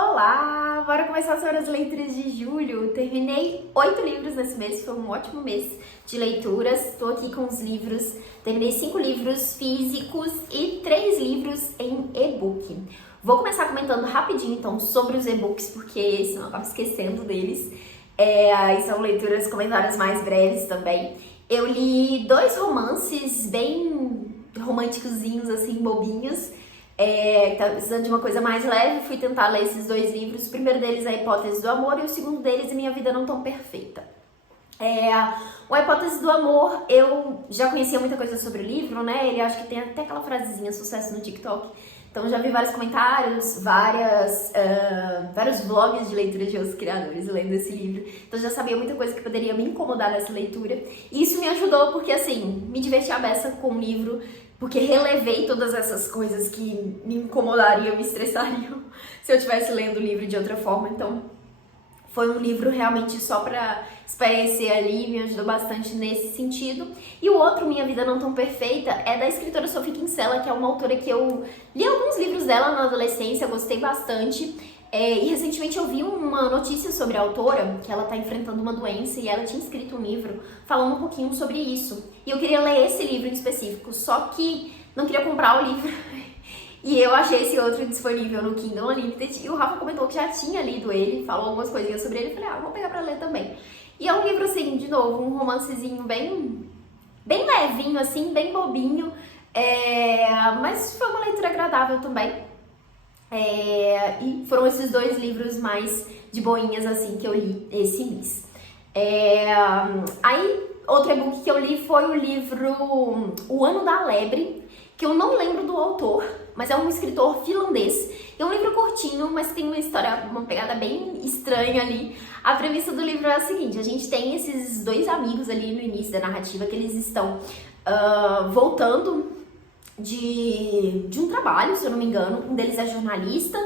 Olá! Bora começar sobre as leituras de julho. Terminei 8 livros nesse mês, foi um ótimo mês de leituras. Estou aqui com os livros, terminei 5 livros físicos e 3 livros em e-book. Vou começar comentando rapidinho então sobre os e-books, porque senão eu acabo esquecendo deles. São leituras, comentários mais breves também. Eu li 2 romances bem românticozinhos, assim, bobinhos. Tava precisando de uma coisa mais leve, fui tentar ler esses 2 livros. O primeiro deles é A Hipótese do Amor e o segundo deles é Minha Vida Não Tão Perfeita. A Hipótese do Amor, eu já conhecia muita coisa sobre o livro, né? Ele acho que tem até aquela frasezinha, sucesso no TikTok. Então já vi vários comentários, vários vlogs de leitura de outros criadores lendo esse livro. Então já sabia muita coisa que poderia me incomodar nessa leitura. E isso me ajudou porque, assim, me diverti a beça com o livro, porque relevei todas essas coisas que me incomodariam, me estressariam se eu estivesse lendo o livro de outra forma. Então foi um livro realmente só pra espairecer ali, me ajudou bastante nesse sentido. E o outro, Minha Vida Não Tão Perfeita, é da escritora Sophie Kinsella, que é uma autora que eu li alguns livros dela na adolescência, gostei bastante. E recentemente eu vi uma notícia sobre a autora, que ela tá enfrentando uma doença e ela tinha escrito um livro falando um pouquinho sobre isso. E eu queria ler esse livro em específico, só que não queria comprar o livro. E eu achei esse outro disponível no Kindle Unlimited e o Rafa comentou que já tinha lido ele, falou algumas coisinhas sobre ele, e falei, vou pegar pra ler também. E é um livro, assim, de novo, um romancezinho bem levinho, assim, bem bobinho, mas foi uma leitura agradável também. E foram esses 2 livros mais de boinhas, assim, que eu li esse mês. Aí, outro e-book que eu li foi o livro O Ano da Lebre, que eu não lembro do autor, mas é um escritor finlandês. É um livro curtinho, mas tem uma história, uma pegada bem estranha ali. A premissa do livro é a seguinte: a gente tem esses 2 amigos ali no início da narrativa que eles estão voltando de um trabalho, se eu não me engano. Um deles é jornalista,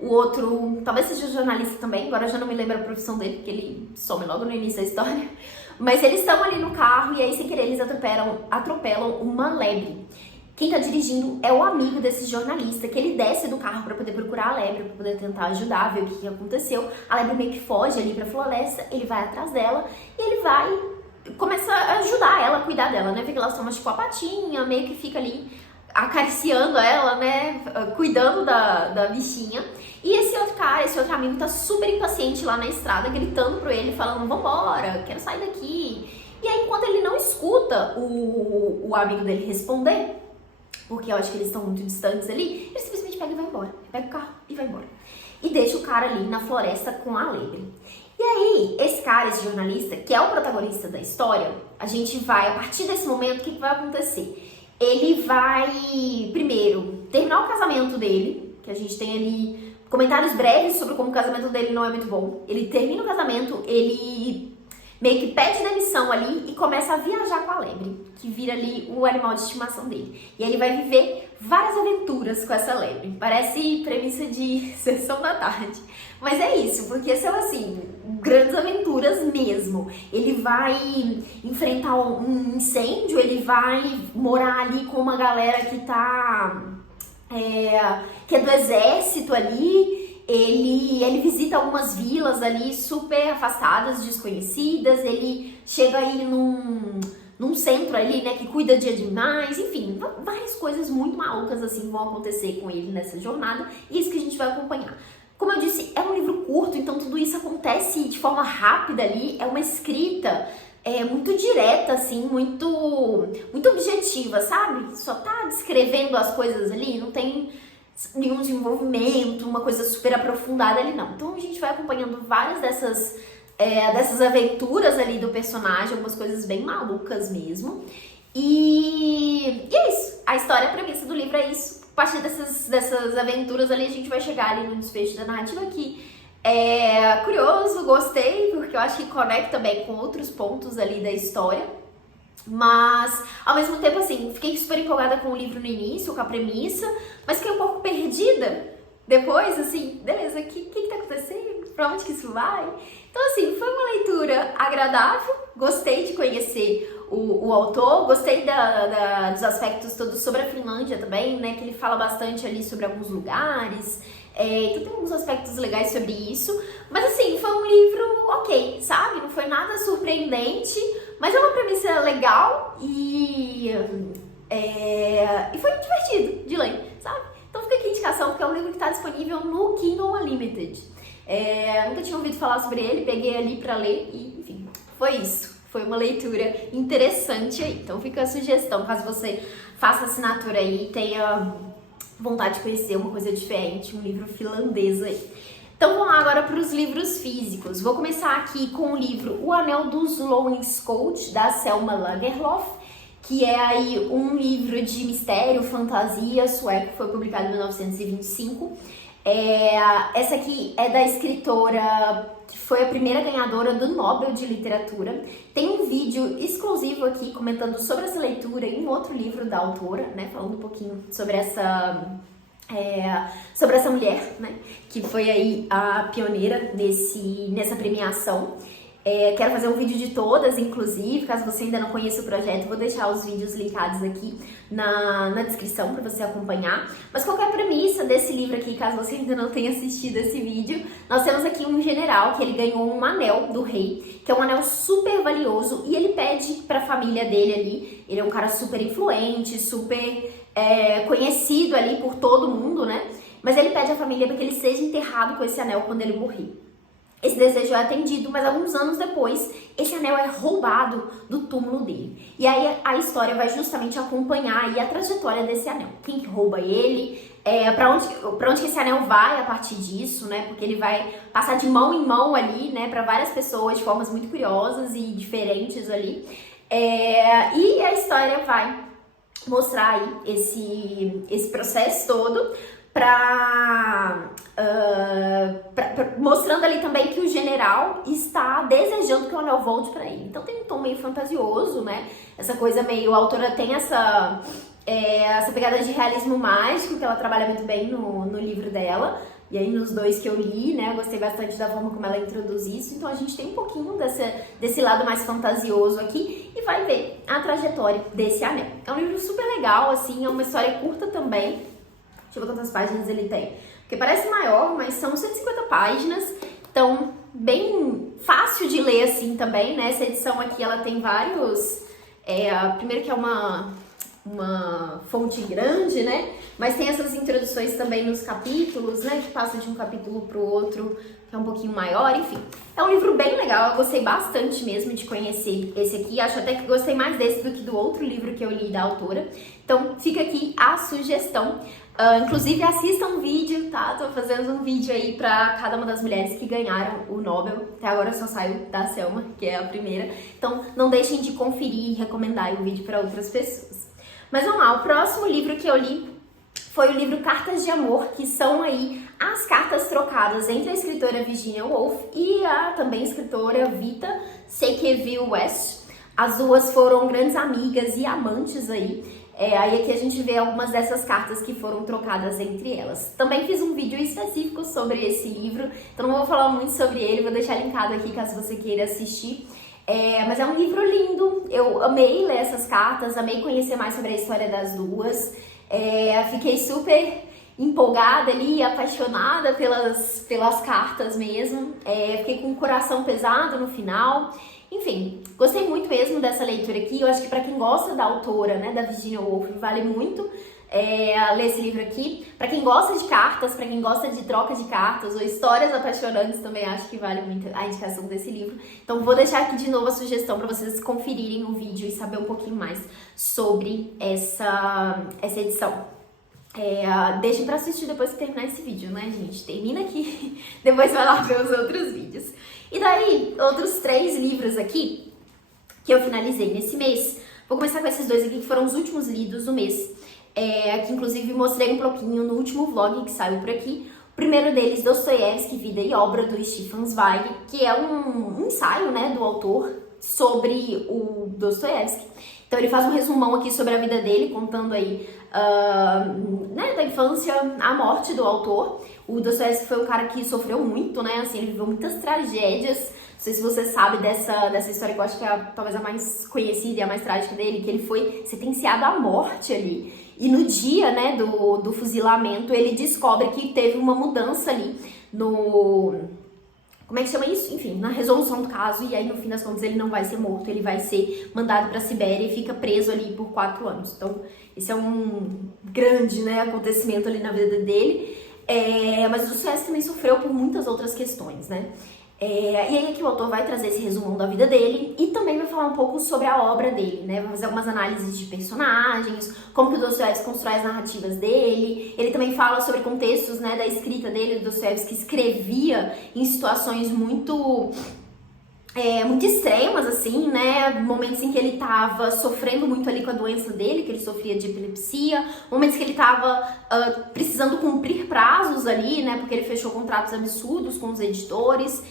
o outro talvez seja jornalista também, agora eu já não me lembro a profissão dele, porque ele some logo no início da história. Mas eles estão ali no carro e aí, sem querer, eles atropelam uma lebre. Quem tá dirigindo é o amigo desse jornalista, que ele desce do carro pra poder procurar a lebre, pra poder tentar ajudar, ver o que aconteceu. A lebre meio que foge ali pra floresta, ele vai atrás dela e ele começa a ajudar ela, a cuidar dela, né? Vê que elas tomam tipo a patinha, meio que fica ali acariciando ela, né? Cuidando da bichinha. E esse outro cara, esse outro amigo tá super impaciente lá na estrada, gritando pra ele, falando, vambora, quero sair daqui. E aí, enquanto ele não escuta o amigo dele responder, porque eu acho que eles estão muito distantes ali, ele simplesmente pega e vai embora. Pega o carro e vai embora. E deixa o cara ali na floresta com a lebre. E aí, esse cara, esse jornalista, que é o protagonista da história, a partir desse momento, o que vai acontecer? Ele vai, primeiro, terminar o casamento dele, que a gente tem ali comentários breves sobre como o casamento dele não é muito bom. Ele termina o casamento, ele meio que pede demissão ali e começa a viajar com a lebre, que vira ali o animal de estimação dele. E aí ele vai viver várias aventuras com essa lebre. Parece premissa de sessão da tarde. Mas é isso, porque são assim, grandes aventuras mesmo. Ele vai enfrentar um incêndio, ele vai morar ali com uma galera que é do exército ali. Ele visita algumas vilas ali super afastadas, desconhecidas. Ele chega aí num centro ali, né, que cuida de animais. Enfim, várias coisas muito malucas assim vão acontecer com ele nessa jornada. E isso que a gente vai acompanhar. Como eu disse, é um livro curto, então tudo isso acontece de forma rápida ali. É uma escrita muito direta, assim, muito objetiva, sabe? Só tá descrevendo as coisas ali, não tem nenhum desenvolvimento, uma coisa super aprofundada ali, não. Então a gente vai acompanhando várias dessas aventuras ali do personagem, algumas coisas bem malucas mesmo. E é isso. A história, a premissa do livro é isso. A partir dessas aventuras ali, a gente vai chegar ali no desfecho da narrativa que é curioso, gostei, porque eu acho que conecta bem com outros pontos ali da história. Mas, ao mesmo tempo, assim, fiquei super empolgada com o livro no início, com a premissa, mas fiquei um pouco perdida depois, assim, beleza, o que tá acontecendo? Pra onde que isso vai? Então, assim, foi uma leitura agradável, gostei de conhecer o autor, gostei dos aspectos todos sobre a Finlândia também, né, que ele fala bastante ali sobre alguns lugares, Então tem alguns aspectos legais sobre isso. Mas assim, foi um livro ok, sabe? Não foi nada surpreendente, mas é uma premissa legal e foi divertido de ler, sabe? Então fica aqui a indicação, porque é um livro que está disponível no Kindle Unlimited. Nunca tinha ouvido falar sobre ele, peguei ali pra ler e, enfim, foi isso. Foi uma leitura interessante aí. Então fica a sugestão, caso você faça assinatura aí e tenha vontade de conhecer uma coisa diferente, um livro finlandês aí. Então vamos lá agora para os livros físicos. Vou começar aqui com o livro O Anel dos Loenskjold, da Selma Lagerlöf, que é aí um livro de mistério, fantasia sueco, foi publicado em 1925. Essa aqui é da escritora que foi a primeira ganhadora do Nobel de Literatura. Tem um vídeo exclusivo aqui comentando sobre essa leitura em outro livro da autora, né, falando um pouquinho sobre essa mulher, né, que foi aí a pioneira nessa premiação. Quero fazer um vídeo de todas, inclusive, caso você ainda não conheça o projeto, vou deixar os vídeos linkados aqui na descrição para você acompanhar. Mas qual que é a premissa desse livro aqui, caso você ainda não tenha assistido esse vídeo? Nós temos aqui um general que ele ganhou um anel do rei, que é um anel super valioso, e ele pede para a família dele ali, ele é um cara super influente, super conhecido ali por todo mundo, né? Mas ele pede à família para que ele seja enterrado com esse anel quando ele morrer. Esse desejo é atendido, mas alguns anos depois, esse anel é roubado do túmulo dele. E aí a história vai justamente acompanhar aí a trajetória desse anel. Quem que rouba ele, pra onde que esse anel vai a partir disso, né? Porque ele vai passar de mão em mão ali, né? Pra várias pessoas de formas muito curiosas e diferentes ali. E a história vai mostrar aí esse processo todo, mostrando ali também que o general está desejando que o anel volte para ele. Então tem um tom meio fantasioso, né? Essa coisa meio... A autora tem essa pegada de realismo mágico, que ela trabalha muito bem no livro dela. E aí nos dois que eu li, né? Eu gostei bastante da forma como ela introduz isso. Então a gente tem um pouquinho desse lado mais fantasioso aqui e vai ver a trajetória desse anel. É um livro super legal, assim, é uma história curta também. Deixa eu ver quantas páginas ele tem. Porque parece maior, mas são 150 páginas. Então, bem fácil de ler assim também, né? Essa edição aqui, ela tem vários... primeiro que é uma fonte grande, né? Mas tem essas introduções também nos capítulos, né? Que passa de um capítulo pro outro, que é um pouquinho maior, enfim. É um livro bem legal, eu gostei bastante mesmo de conhecer esse aqui. Acho até que gostei mais desse do que do outro livro que eu li da autora. Então, fica aqui a sugestão. Inclusive, assista um vídeo, tá? Tô fazendo um vídeo aí pra cada uma das mulheres que ganharam o Nobel. Até agora só saiu da Selma, que é a primeira. Então, não deixem de conferir e recomendar o vídeo para outras pessoas. Mas vamos lá, o próximo livro que eu li foi o livro Cartas de Amor, que são aí as cartas trocadas entre a escritora Virginia Woolf e a também escritora Vita Sakevi-West. As duas foram grandes amigas e amantes aí. Aí aqui a gente vê algumas dessas cartas que foram trocadas entre elas. Também fiz um vídeo específico sobre esse livro, então não vou falar muito sobre ele, vou deixar linkado aqui caso você queira assistir. Mas é um livro lindo, eu amei ler essas cartas, amei conhecer mais sobre a história das duas. Fiquei super empolgada ali, apaixonada pelas cartas mesmo. Fiquei com o coração pesado no final. Enfim, gostei muito mesmo dessa leitura aqui. Eu acho que para quem gosta da autora, né, da Virginia Woolf, vale muito ler esse livro aqui. Para quem gosta de cartas, para quem gosta de troca de cartas ou histórias apaixonantes, também acho que vale muito a indicação desse livro. Então vou deixar aqui de novo a sugestão para vocês conferirem o vídeo e saber um pouquinho mais sobre essa edição. Deixem para assistir depois que terminar esse vídeo, né, gente? Termina aqui, depois vai lá ver os outros vídeos. E daí, outros 3 livros aqui que eu finalizei nesse mês. Vou começar com esses 2 aqui que foram os últimos lidos do mês. Que inclusive mostrei um pouquinho no último vlog que saiu por aqui. O primeiro deles, Dostoiévski, Vida e Obra, do Stefan Zweig, que é um ensaio, né, do autor sobre o Dostoiévski. Então ele faz um resumão aqui sobre a vida dele, contando aí né, da infância à morte do autor. O Dostoiévski foi um cara que sofreu muito, né? Assim, ele viveu muitas tragédias. Não sei se você sabe dessa história, que eu acho que é talvez a mais conhecida e a mais trágica dele, que ele foi sentenciado à morte ali. E no dia, né, do fuzilamento, ele descobre que teve uma mudança ali no... Como é que chama isso? Enfim, na resolução do caso, e aí no fim das contas ele não vai ser morto, ele vai ser mandado pra Sibéria e fica preso ali por 4 anos. Então, esse é um grande, né, acontecimento ali na vida dele. Mas o Dostoiévski também sofreu por muitas outras questões, né? E aí aqui o autor vai trazer esse resumão da vida dele e também vai falar um pouco sobre a obra dele, né? Vai fazer algumas análises de personagens, como que o Dostoiévski constrói as narrativas dele. Ele também fala sobre contextos, né, da escrita dele. O Dostoiévski escrevia em situações muito extremas, assim, né? Momentos em que ele tava sofrendo muito ali com a doença dele, que ele sofria de epilepsia, momentos que ele tava precisando cumprir prazos ali, né? Porque ele fechou contratos absurdos com os editores.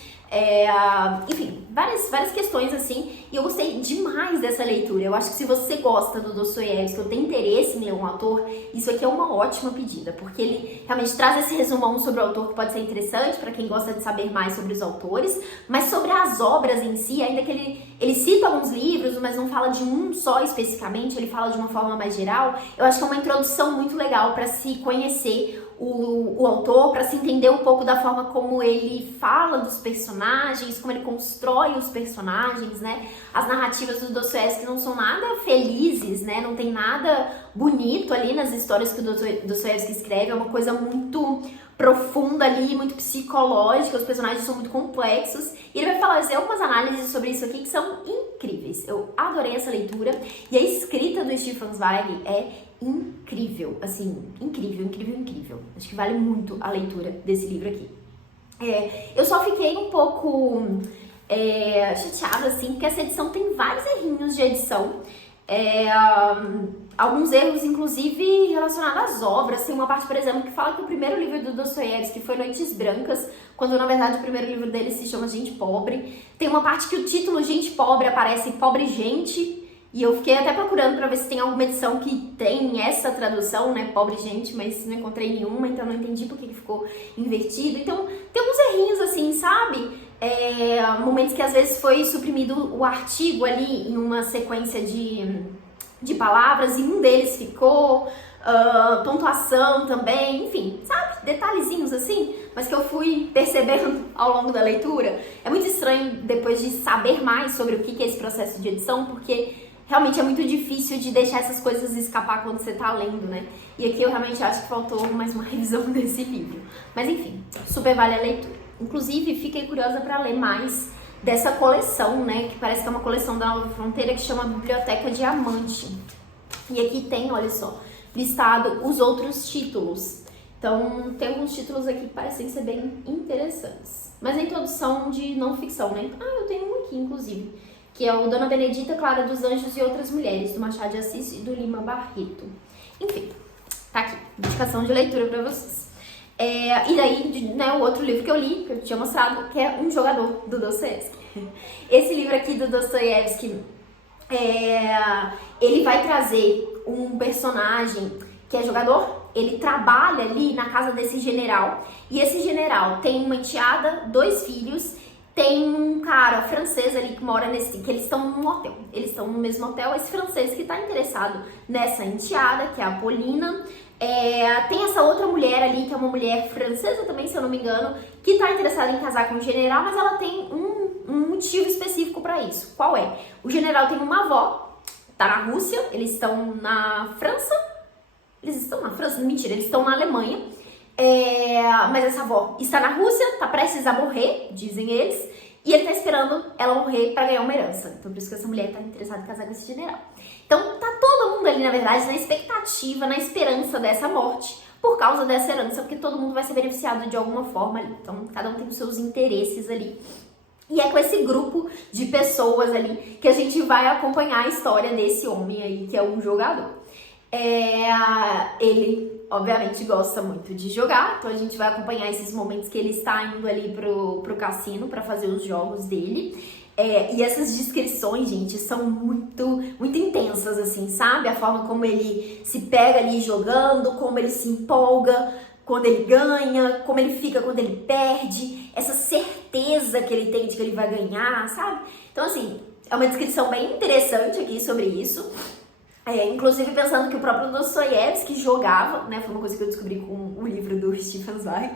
Enfim, várias questões assim, e eu gostei demais dessa leitura. Eu acho que se você gosta do Dostoiévski ou tem interesse em ler um autor, isso aqui é uma ótima pedida, porque ele realmente traz esse resumão sobre o autor que pode ser interessante para quem gosta de saber mais sobre os autores, mas sobre as obras em si, ainda que ele cita alguns livros, mas não fala de um só especificamente, ele fala de uma forma mais geral. Eu acho que é uma introdução muito legal para se conhecer o autor, para se entender um pouco da forma como ele fala dos personagens, como ele constrói os personagens, né? As narrativas do Dostoiévski não são nada felizes, né? Não tem nada bonito ali nas histórias que o Dostoiévski escreve, é uma coisa muito profunda ali, muito psicológica, os personagens são muito complexos, e ele vai fazer algumas análises sobre isso aqui que são incríveis. Eu adorei essa leitura, e a escrita do Stefan Zweig é incrível, assim, incrível, incrível, incrível. Acho que vale muito a leitura desse livro aqui. Eu só fiquei um pouco chateada, assim, porque essa edição tem vários errinhos de edição. Alguns erros, inclusive, relacionados às obras. Tem uma parte, por exemplo, que fala que o primeiro livro do Dostoiévski foi Noites Brancas, quando na verdade o primeiro livro dele se chama Gente Pobre. Tem uma parte que o título Gente Pobre aparece Pobre Gente, e eu fiquei até procurando pra ver se tem alguma edição que tem essa tradução, né, Pobre Gente, mas não encontrei nenhuma, então não entendi por que ficou invertido. Então tem alguns errinhos assim, sabe? Momentos que às vezes foi suprimido o artigo ali em uma sequência de palavras e um deles ficou, pontuação também, enfim, sabe? Detalhezinhos assim, mas que eu fui percebendo ao longo da leitura. É muito estranho depois de saber mais sobre o que é esse processo de edição, porque realmente é muito difícil de deixar essas coisas escapar quando você tá lendo, né? E aqui eu realmente acho que faltou mais uma revisão desse livro. Mas enfim, super vale a leitura. Inclusive, fiquei curiosa para ler mais dessa coleção, né? Que parece que é uma coleção da Nova Fronteira que chama Biblioteca Diamante. E aqui tem, olha só, listado os outros títulos. Então, tem alguns títulos aqui que parecem ser bem interessantes. Mas nem todos são de não ficção, né? Eu tenho um aqui, inclusive, que é o Dona Benedita, Clara dos Anjos e Outras Mulheres, do Machado de Assis e do Lima Barreto. Enfim, tá aqui, indicação de leitura pra vocês. E daí, né, o outro livro que eu li, que eu tinha mostrado, que é Um Jogador, do Dostoiévski. Esse livro aqui do Dostoiévski, ele vai trazer um personagem que é jogador. Ele trabalha ali na casa desse general, e esse general tem uma enteada, 2 filhos. Tem um cara francês ali que mora que eles estão num hotel. Eles estão no mesmo hotel. Esse francês que tá interessado nessa enteada, que é a Paulina. Tem essa outra mulher ali, que é uma mulher francesa também, se eu não me engano, que tá interessada em casar com o general, mas ela tem um motivo específico pra isso. Qual é? O general tem uma avó, tá na Rússia, eles estão na França. Eles estão na França? Mentira, eles estão na Alemanha. Mas essa avó está na Rússia, tá prestes a morrer, dizem eles, e ele tá esperando ela morrer para ganhar uma herança. Então por isso que essa mulher tá interessada em casar com esse general. Então tá todo mundo ali, na verdade, na expectativa, na esperança dessa morte, por causa dessa herança, porque todo mundo vai ser beneficiado de alguma forma ali. Então cada um tem os seus interesses ali. E é com esse grupo de pessoas ali que a gente vai acompanhar a história desse homem aí, que é um jogador. Ele, obviamente, gosta muito de jogar, então a gente vai acompanhar esses momentos que ele está indo ali pro cassino para fazer os jogos dele. E essas descrições, gente, são muito intensas, assim, sabe? A forma como ele se pega ali jogando, como ele se empolga quando ele ganha, como ele fica quando ele perde, essa certeza que ele tem de que ele vai ganhar, sabe? Então, assim, é uma descrição bem interessante aqui sobre isso. Inclusive pensando que o próprio Dostoiévski jogava, né? Foi uma coisa que eu descobri com o livro do Stefan Zweig.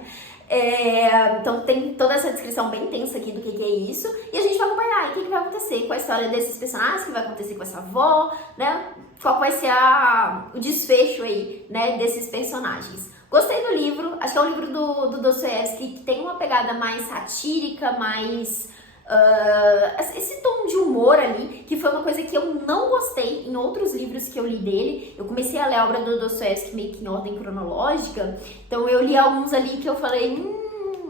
Então tem toda essa descrição bem intensa aqui do que é isso. E a gente vai acompanhar o que vai acontecer com a história desses personagens, o que vai acontecer com essa avó, né? Qual vai ser o desfecho aí, né, desses personagens. Gostei do livro, acho que é um livro do Dostoiévski que tem uma pegada mais satírica, mais... esse tom de humor ali, que foi uma coisa que eu não gostei em outros livros que eu li dele. Eu comecei a ler a obra do Dostoiévski meio que em ordem cronológica, então eu li alguns ali que eu falei,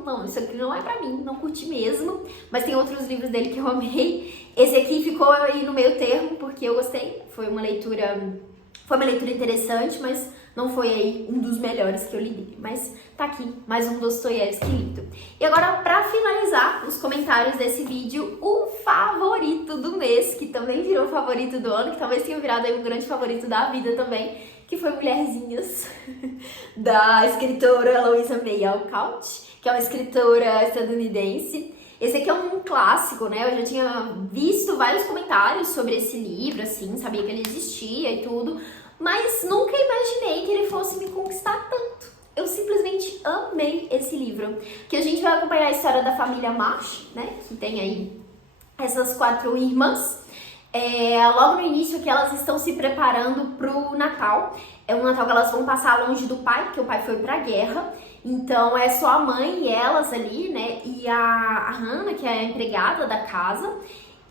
não, isso aqui não é pra mim, não curti mesmo, mas tem outros livros dele que eu amei. Esse aqui ficou aí no meio termo, porque eu gostei, foi uma leitura interessante, mas não foi aí um dos melhores que eu li dele. Mas tá aqui, mais um Dostoiévski lido. E agora, pra finalizar os comentários desse vídeo, o favorito do mês, que também virou favorito do ano, que talvez tenha virado aí um grande favorito da vida também, que foi Mulherzinhas, da escritora Louisa May Alcott, que é uma escritora estadunidense. Esse aqui é um clássico, né? Eu já tinha visto vários comentários sobre esse livro, assim, sabia que ele existia e tudo, mas nunca imaginei que ele fosse me conquistar tanto. Eu simplesmente amei esse livro, que a gente vai acompanhar a história da família Marsh, né? Que tem aí essas 4 irmãs. Logo no início que elas estão se preparando pro Natal. É um Natal que elas vão passar longe do pai, porque o pai foi pra guerra. Então é só a mãe e elas ali, né? E a Hannah, que é a empregada da casa.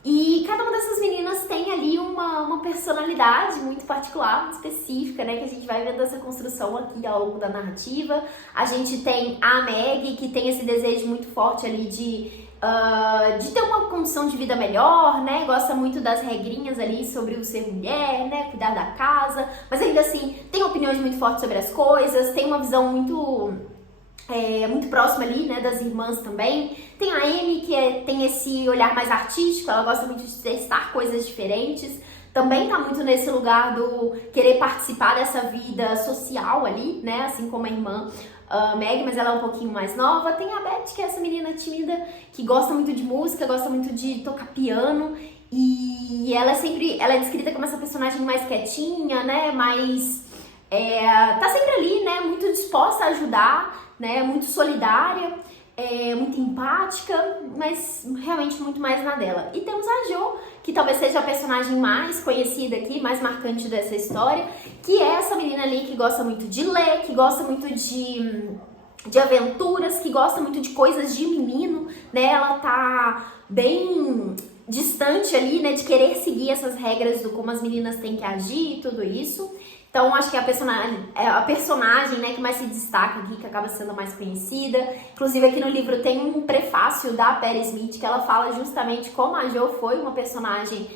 E cada uma dessas meninas tem ali uma personalidade muito particular, muito específica, né? Que a gente vai vendo essa construção aqui ao longo da narrativa. A gente tem a Maggie, que tem esse desejo muito forte ali de ter uma condição de vida melhor, né? Gosta muito das regrinhas ali sobre o ser mulher, né? Cuidar da casa, mas ainda assim tem opiniões muito fortes sobre as coisas, tem uma visão muito próxima ali, né, das irmãs também. Tem a Amy, que tem esse olhar mais artístico, ela gosta muito de testar coisas diferentes. Também tá muito nesse lugar do querer participar dessa vida social ali, né, assim como a irmã Meg, mas ela é um pouquinho mais nova. Tem a Beth, que é essa menina tímida, que gosta muito de música, gosta muito de tocar piano. E ela é descrita como essa personagem mais quietinha, né, mais... tá sempre ali, né, muito disposta a ajudar, né, muito solidária, muito empática, mas realmente muito mais na dela. E temos a Jo, que talvez seja a personagem mais conhecida aqui, mais marcante dessa história, que é essa menina ali que gosta muito de ler, que gosta muito de aventuras, que gosta muito de coisas de menino, né, ela tá bem distante ali, né, de querer seguir essas regras do como as meninas têm que agir e tudo isso. Então, acho que é a personagem, né, que mais se destaca aqui, que acaba sendo mais conhecida. Inclusive, aqui no livro tem um prefácio da Patti Smith, que ela fala justamente como a Jo foi uma personagem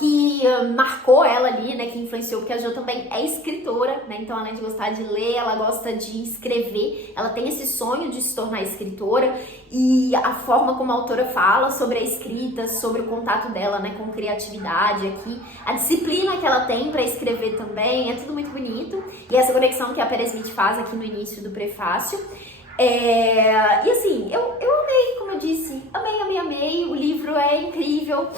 que marcou ela ali, né, que influenciou, porque a Jo também é escritora, né, então além de gostar de ler, ela gosta de escrever, ela tem esse sonho de se tornar escritora, e a forma como a autora fala sobre a escrita, sobre o contato dela, né, com criatividade aqui, a disciplina que ela tem para escrever também, é tudo muito bonito, e essa conexão que a Patti Smith faz aqui no início do prefácio. E assim, eu amei, como eu disse, amei, o livro é incrível.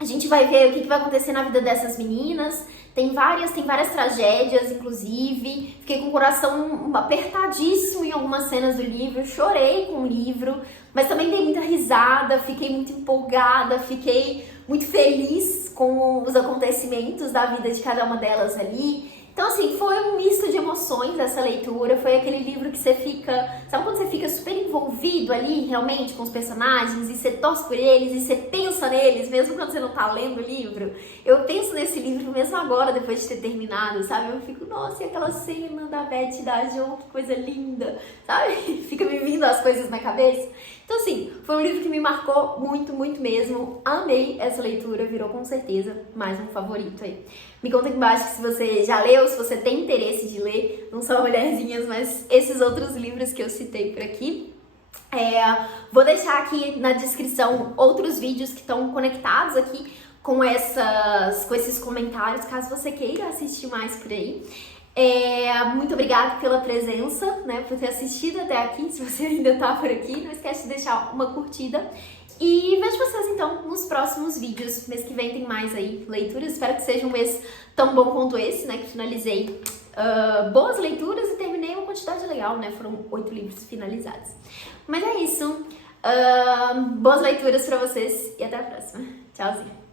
A gente vai ver o que vai acontecer na vida dessas meninas. Tem várias tragédias, inclusive. Fiquei com o coração apertadíssimo em algumas cenas do livro. Chorei com o livro, mas também dei muita risada. Fiquei muito empolgada, fiquei muito feliz com os acontecimentos da vida de cada uma delas ali. Então, assim, foi um misto de emoções essa leitura, foi aquele livro que você fica... Sabe quando você fica super envolvido ali, realmente, com os personagens, e você torce por eles, e você pensa neles, mesmo quando você não tá lendo o livro? Eu penso nesse livro mesmo agora, depois de ter terminado, sabe? Eu fico, nossa, e aquela cena da Beth e da Jo, que coisa linda, sabe? Fica me vindo as coisas na cabeça. Então, assim, foi um livro que me marcou muito, muito mesmo. Amei essa leitura, virou com certeza mais um favorito aí. Me conta aqui embaixo se você já leu, se você tem interesse de ler, não só Mulherzinhas, mas esses outros livros que eu citei por aqui. Vou deixar aqui na descrição outros vídeos que estão conectados aqui com esses comentários, caso você queira assistir mais por aí. Muito obrigada pela presença, né, por ter assistido até aqui. Se você ainda tá por aqui, não esquece de deixar uma curtida. E vejo vocês então nos próximos vídeos. Mês que vem tem mais aí leituras. Espero que seja um mês tão bom quanto esse, né, que finalizei boas leituras e terminei uma quantidade legal, né, foram 8 livros finalizados. Mas é isso. Boas leituras pra vocês e até a próxima. Tchauzinho.